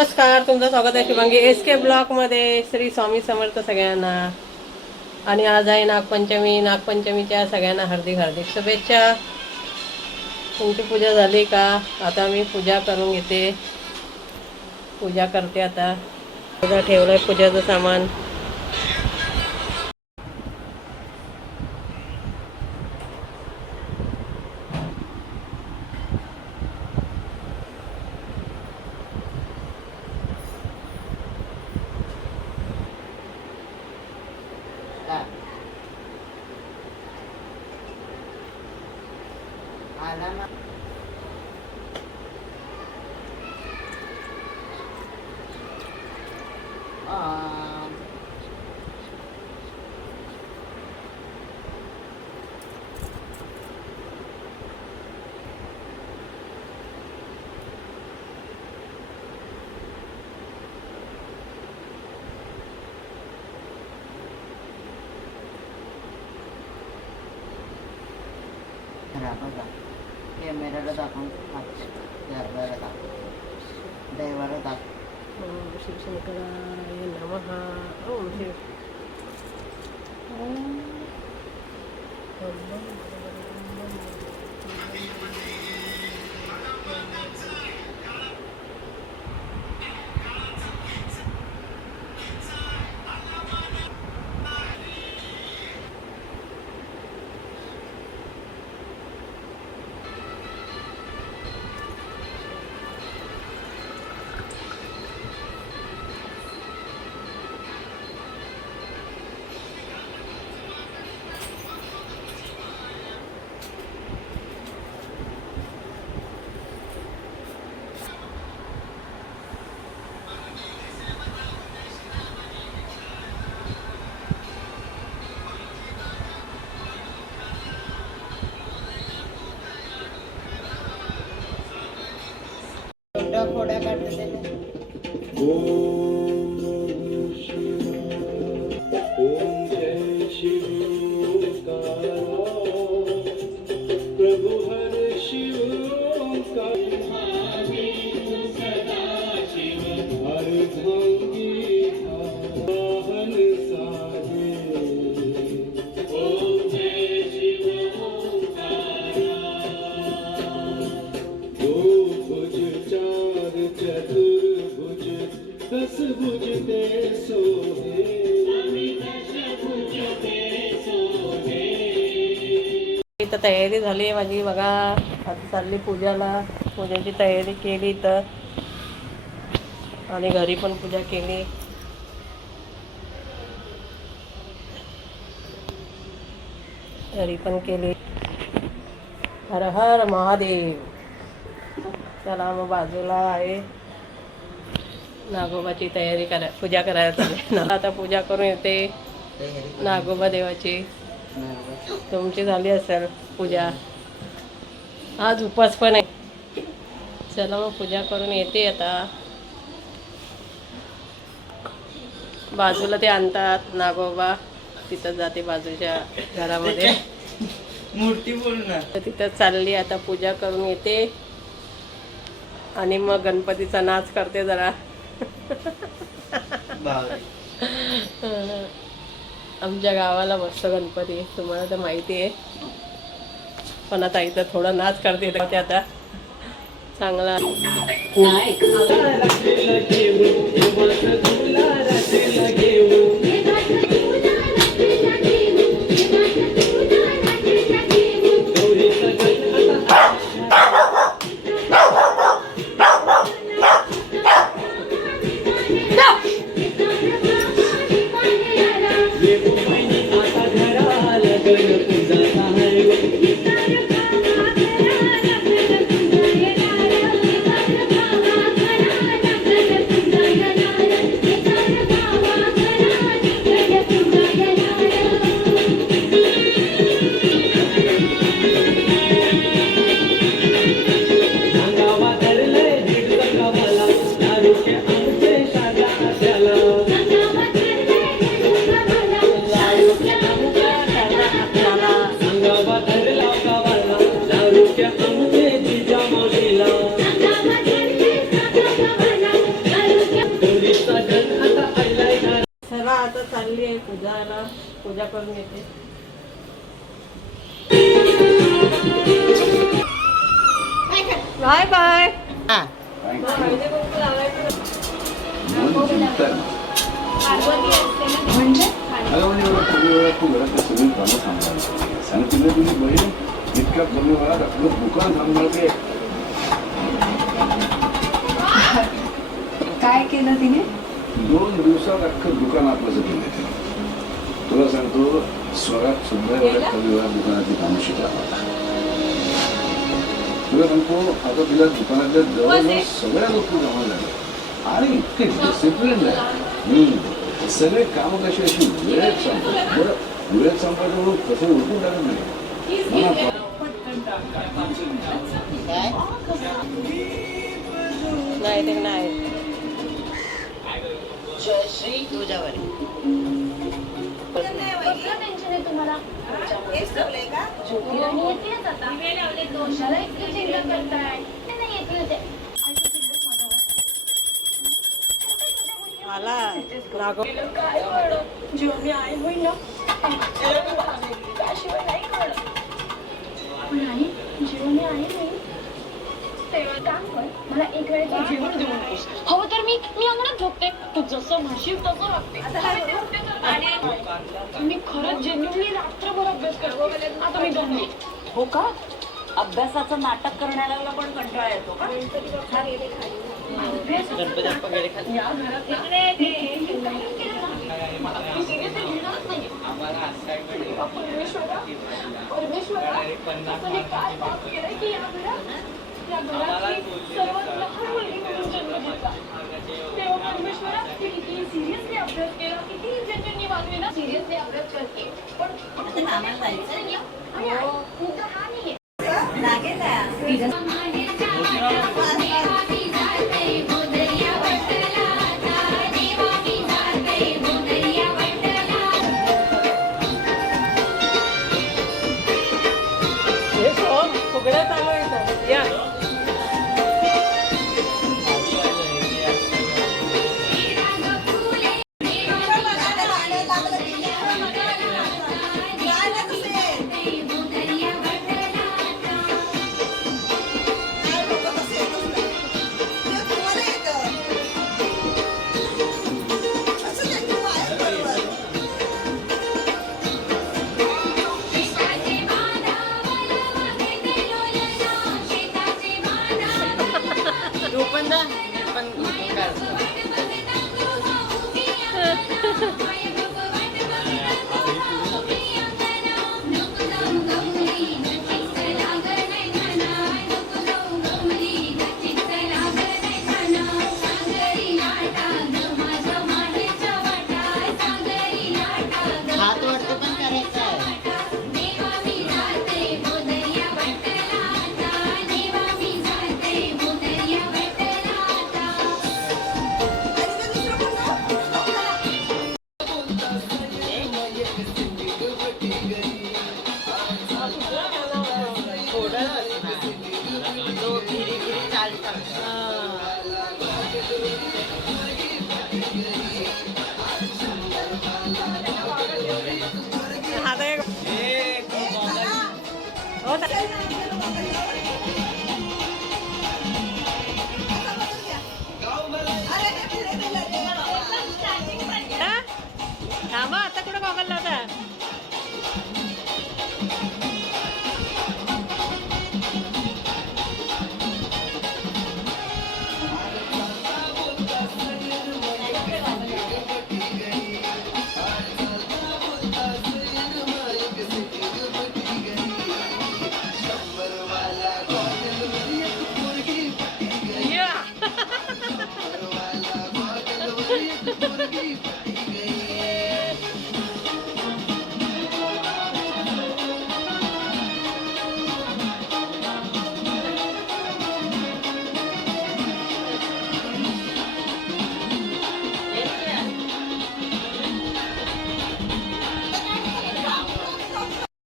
नमस्कार, तुमचं स्वागत आहे शुभांगी SK ब्लॉकमध्ये. श्री स्वामी समर्थ सगळ्यांना. आणि आज आहे नागपंचमी. नागपंचमीच्या सगळ्यांना हार्दिक हार्दिक शुभेच्छा. तुमची पूजा झाली का? आता मी पूजा करून घेते. पूजा करते आता. ठेवलंय पूजाचं सामान. कॅमेऱ्याला दाखवून देवाला दाखव. ओम शिवशंकराय नमः. ओम शिव. खोड्या काढते. इथं तयारी झाली आहे माझी बघा. आता चालली पूजाला. पूजाची तयारी केली तर आणि घरी पण पूजा केली. घरी पण केली. हर हर महादेव. चला मग बाजूला आहे नागोबाची तयारी पूजा करायला चालली. आता पूजा करून येते नागोबा देवाची. तुमची झाली असेल पूजा. आज उपास पण आहे. चला मग पूजा करून येते आता. बाजूला ते आणतात नागोबा. तिथं जाते बाजूच्या घरामध्ये मूर्ती बोलणार. तर तिथं चालली आता. पूजा करून येते आणि मग गणपतीचा नाच करते जरा. आमच्या गावाला मस्त गणपती, तुम्हाला तर माहिती आहे. पण आता इथं थोडा नाच करते आता चांगला. पूजा करून घेते. Bye bye. हा हळदी कुंकू लावायचं. म्हणजे सगळी कामं सांभाळते सांगितलं तुझी बहीण इतक्या कमी वेळात आपलं दुकान सांभाळते. काय केलं तिने? 2 दिवसात अख्खं दुकान आपलं केलं तिने. तुला सांगतो स्वरात सुद्धा एवढ्या कमी वेळात दुकानाची कामं शिकायला. तुला सांगतो आता तिला दुकानातल्या जवळजवळ सगळ्या गोष्टी जमा झाल्या आणि इतके डिसिप्लिन आहे. सगळे काम कशी अशी वेळेत संपतात. बरं वेळेत संपायचं म्हणून कसं उठून टाकत नाही मला. काय नाही ते नाही. जयश्री तुझ्यावर टेन्शन आहे तुम्हाला झोपी आणि येतेच आता दोषाला इतकी चिंता करताय नाही येते आला नागो. काय कळलं जेव्हा मी आई होईल ना त्याला मी भागायची त्याशिवाय नाही कळलं. पण आई जेव्हा मी आई होईल तेव्हा काम कर मला एक वेळेचं जेवण देऊ नकोस. हवं तर मी अंगणात झोपते तू जसं म्हणशील तसं वागते. मी खरंच जेन्युअनली रात्रभर अभ्यास करते. आता मी दमली. हो का? अभ्यासाचं नाटक करण्याला पण कंटाळा येतो का? गणपती बाप्पा गेले खाली. या घरात सिरियसली घेणारच नाही. परमेश्वरा असं मी काय पाप केलंय की या घरातली सर्वात लहान मुलगी म्हणून जन्म घेतला. तेव्हा परमेश्वरा मी किती सिरियसली अभ्यास केला किती जेन्युइनली वागले ना. सिरियसली अभ्यास करते पण मुद्दा हा नाहीये. हे सोम फुगड्या चालू येतं या. तू पण ना पण काय हात वाटतं पण करायचं आहे. तो फिरी फिरी चालतं. आता एक हो थांबा आता कुठं गॉगल लावता.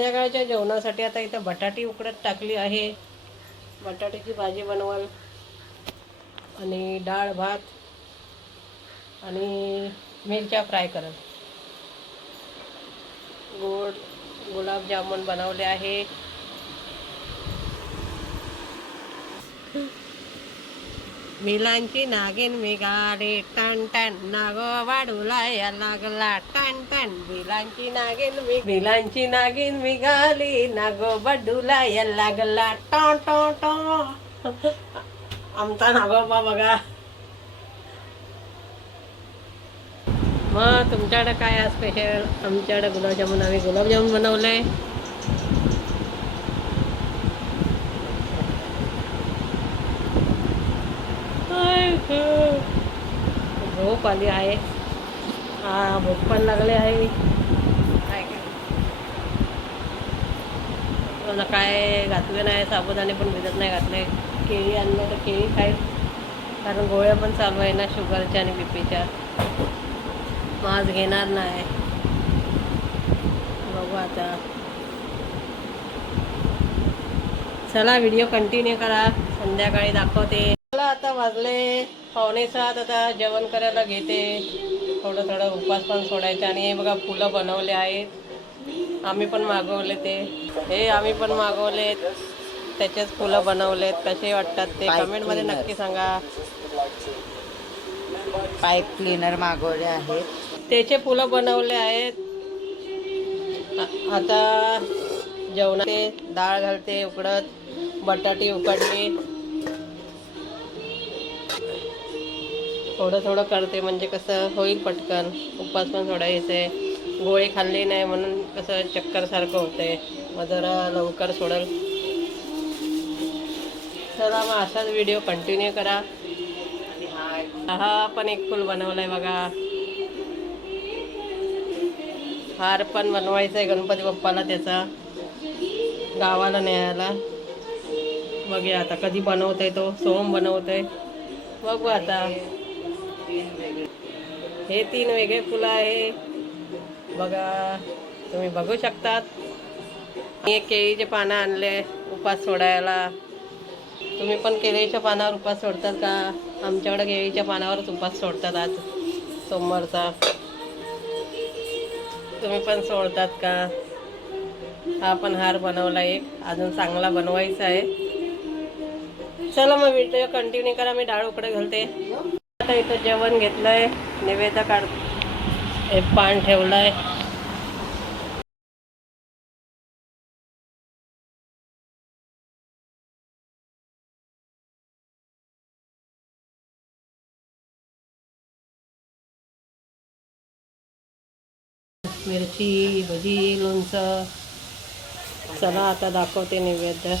संध्याकाळच्या जेवणासाठी आता इथं बटाटी उकडत टाकली आहे. बटाट्याची भाजी बनवाल आणि डाळ भात आणि मिरच्या फ्राय करल. गोड गुलाबजामुन बनवले आहे. भिलांची नागिन निघाली टन टन, नागोबा डुलाया लागला टन टन. भिलांची नागिन निघाली, नागोबा डुलाया लागला टॉ टॉ टॉ. आमचा नागोबा बघा. मग तुमच्याकडे काय आहे स्पेशल? आमच्याकडे गुलाबजामुन, आम्ही गुलाबजामुन बनवले. झोप आली आहे. भूक पण लागले आहे. मला काय घातले नाही, साबुदाणे पण भिजत नाही घातले. केळी आणलं तर केळी खाईल, कारण गोळ्या पण चालू आहे ना शुगरच्या आणि बीपीच्या. मग आज घेणार नाही, बघू आता. चला व्हिडिओ कंटिन्यू करा, संध्याकाळी दाखवते. चला आता वाजले 6:45. आता जेवण करायला घेते. थोडं थोडं उपवास पण सोडायचं. आणि हे बघा फुलं बनवले आहेत, आम्ही पण मागवले ते. हे आम्ही पण मागवलेत, त्याचेच फुलं बनवलेत. कसे वाटतात ते कमेंटमध्ये नक्की सांगा. पाईप क्लीनर मागवले आहेत. त्याचे फुलं बनवले आहेत. आता जेवणाते डाळ घालते उकडत, बटाटी उकडली. थोडं थोडं करते म्हणजे कसं होईल पटकन. उपवास पण सोडायचं आहे. गोळी खाल्ली नाही म्हणून कसं चक्करसारखं होतंय, मग जरा लवकर सोडल. चला मग असाच व्हिडिओ कंटिन्यू करा. हा पण एक फुल बनवलाय बघा. हार पण बनवायचा आहे गणपती बाप्पाला, त्याचा गावाला न्यायला. बघूया आता कधी बनवतोय तो. सोम बनवतोय, बघू आता. हे 3 वेगळे फुलं आहे बघा, तुम्ही बघू शकतात. एक केळीचे पानं आणले उपास सोडायला. तुम्ही पण केळीच्या पानावर उपास सोडतात का? आमच्याकडे केळीच्या पानावरच उपास सोडतात आज सोमवारचा. तुम्ही पण सोडतात का? हा पण हार बनवला एक, अजून चांगला बनवायचा आहे. चला मग व्हिडिओ कंटिन्यू करा. मी डाळ उकडे घालते. आता इथं जेवण घेतलंय, नैवेद्य काढ, एक पान ठेवलंय. मिरची, भजी, लोणचं. चला आता दाखवते नैवेद्य.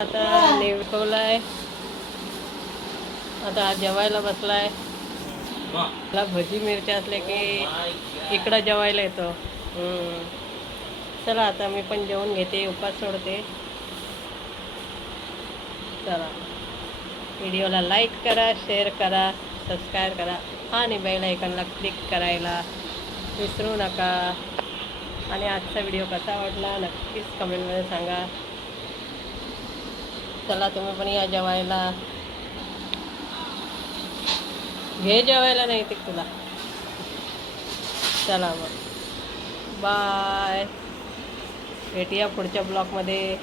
आता ठेवलाय. आता जेवायला बसलाय. मला भजी मिरची असले की इकडं जेवायला येतो. चला आता मी पण जेवण घेते, उपास सोडते. चला व्हिडिओला लाईक करा, शेअर करा, सबस्क्राईब करा आणि बेल आयकॉनला क्लिक करायला विसरू नका. आणि आजचा व्हिडिओ कसा वाटला नक्कीच कमेंटमध्ये सांगा. चला तुम्ही पण या जेवायला. घे जेवायला, नाही ते तुला. चला मग बाय, भेटूया पुढच्या ब्लॉगमध्ये.